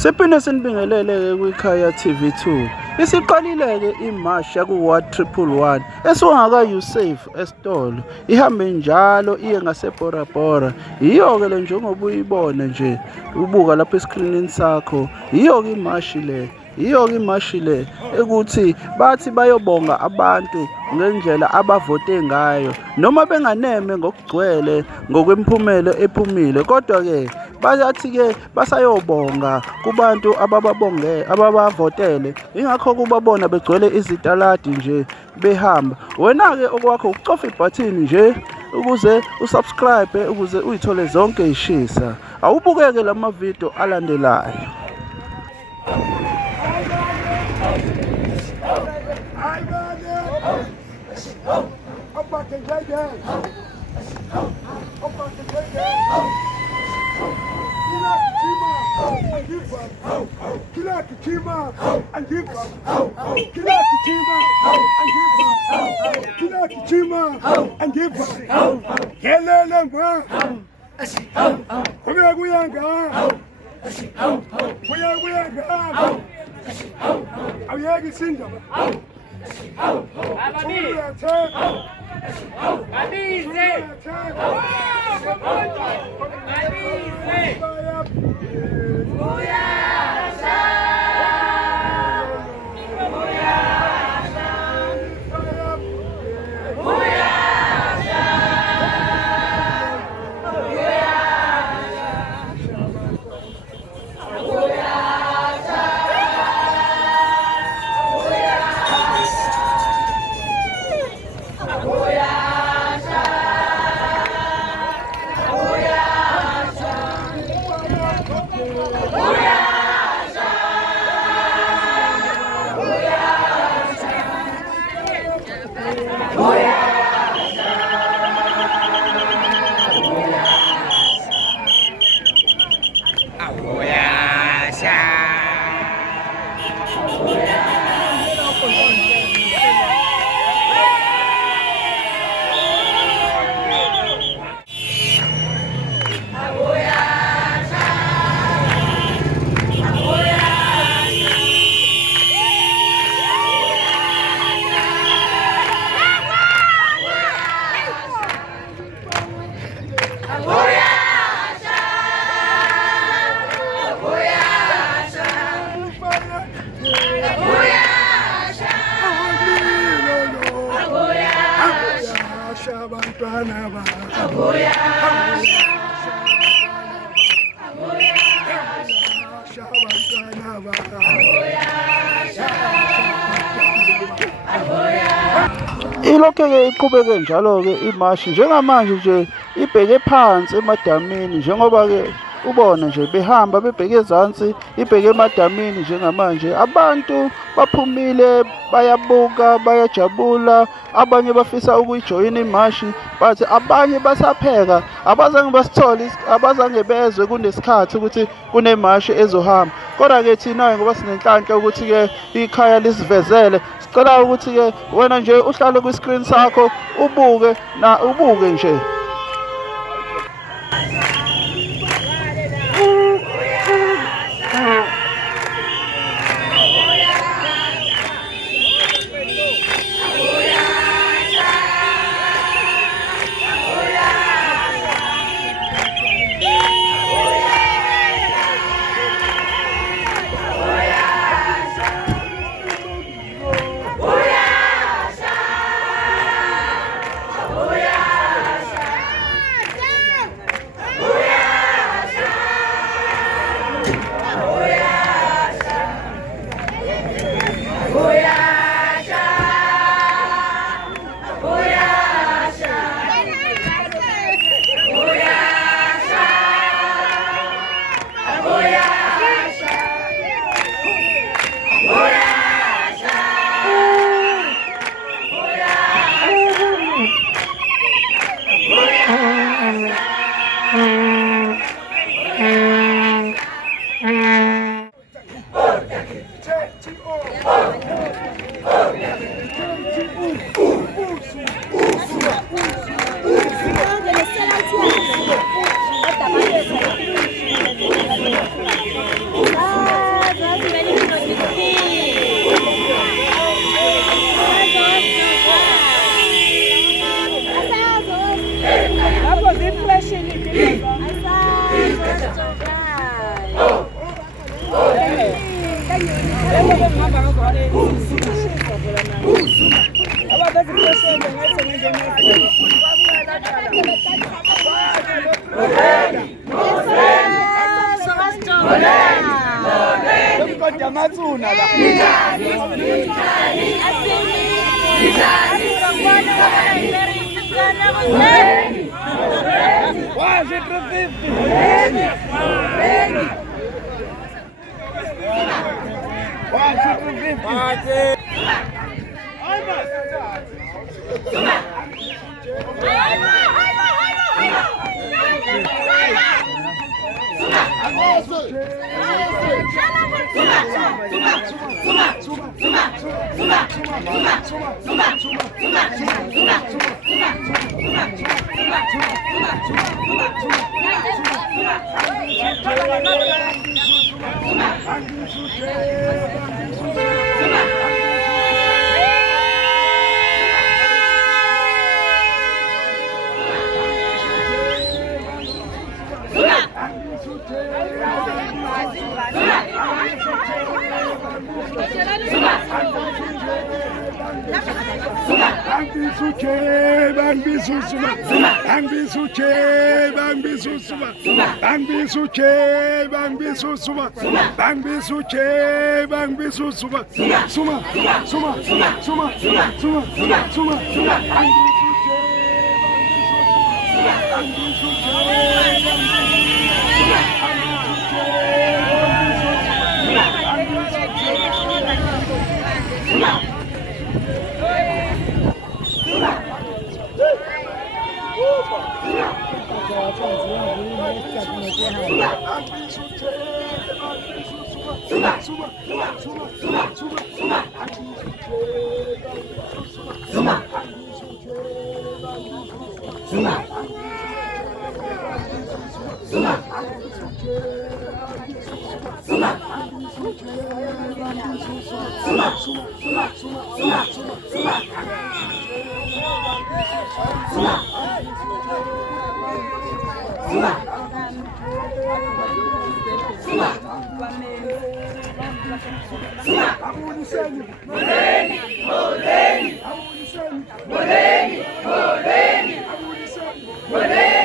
Siphinde sinibingelele-ke kwiKhaya TV2. Isiqalile-ke imashi yaku-111 esungaka-Yusave esitolo. Ihambe njalo iye ngaseBora Bora. Iyo-ke le njengoba uyibona nje ubuka lapha esikrinini sakho. Iyo-ke imashi le. Iyo-ke imashi le ekuthi bathi bayobonga abantu ngendlela abavote ngayo noma benganeme ngokugcwele ngokwemiphumela ephumile, kodwa-ke bayathi-ke basayobonga kubantu ababavotele, ingakho kubabona begcwele izitaladi nje behamba. Wena-ke okwakho ukucofa ibhathini nje ukuze usubscribe, ukuze uyithole zonke ishisa. Awubukeke lamavidiyo alandelayo. Ilokhu-ke iqhubeke njalo-ke imashi njengamanje nje ibheke phansi emadamini, njengoba-ke ubona nje behamba bebheke ezansi ibheke emadamini. Njengamanje abantu baphumile, bayabuka, bayajabula, abanye bafisa ukuyijoyina imashi, but abanye basapheka, abazange basithole, abazange bezwe kunesikhathi ukuthi kunemashi ezohamba. Kodwa-ke thina-ke ngoba sinenhlanhla ukuthi-ke ikhaya lisivezele, sicela ukuthi-ke wena nje uhlale kwiskrini sakho ubuke nje. Moreni,